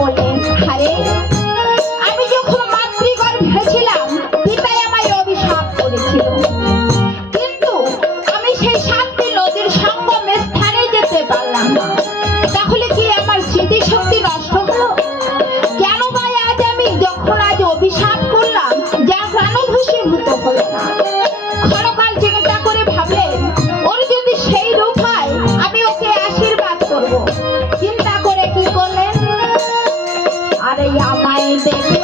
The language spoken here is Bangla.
বললেন, আরে আমি যখন মাতৃগর্ভে ছিলাম পিতাই আমায় অভিশাপ করেছিল, কিন্তু আমি সেই শান্তি নদীর সঙ্গমে স্থানে যেতে পারলাম না। তাহলে কি আমার স্মৃতিশক্তি নষ্ট হলো? কেন ভাই আজ আমি যখন আজ অভিশাপ করলাম যা প্রাণভূষীভূত হলো না? ক্ষণকাল চিন্তা করে ভাবলেন, ওর যদি সেই রূপ হয় আমি ওকে আশীর্বাদ করব। চিন্তা করে কি করলেন, আরে আমায় দেখে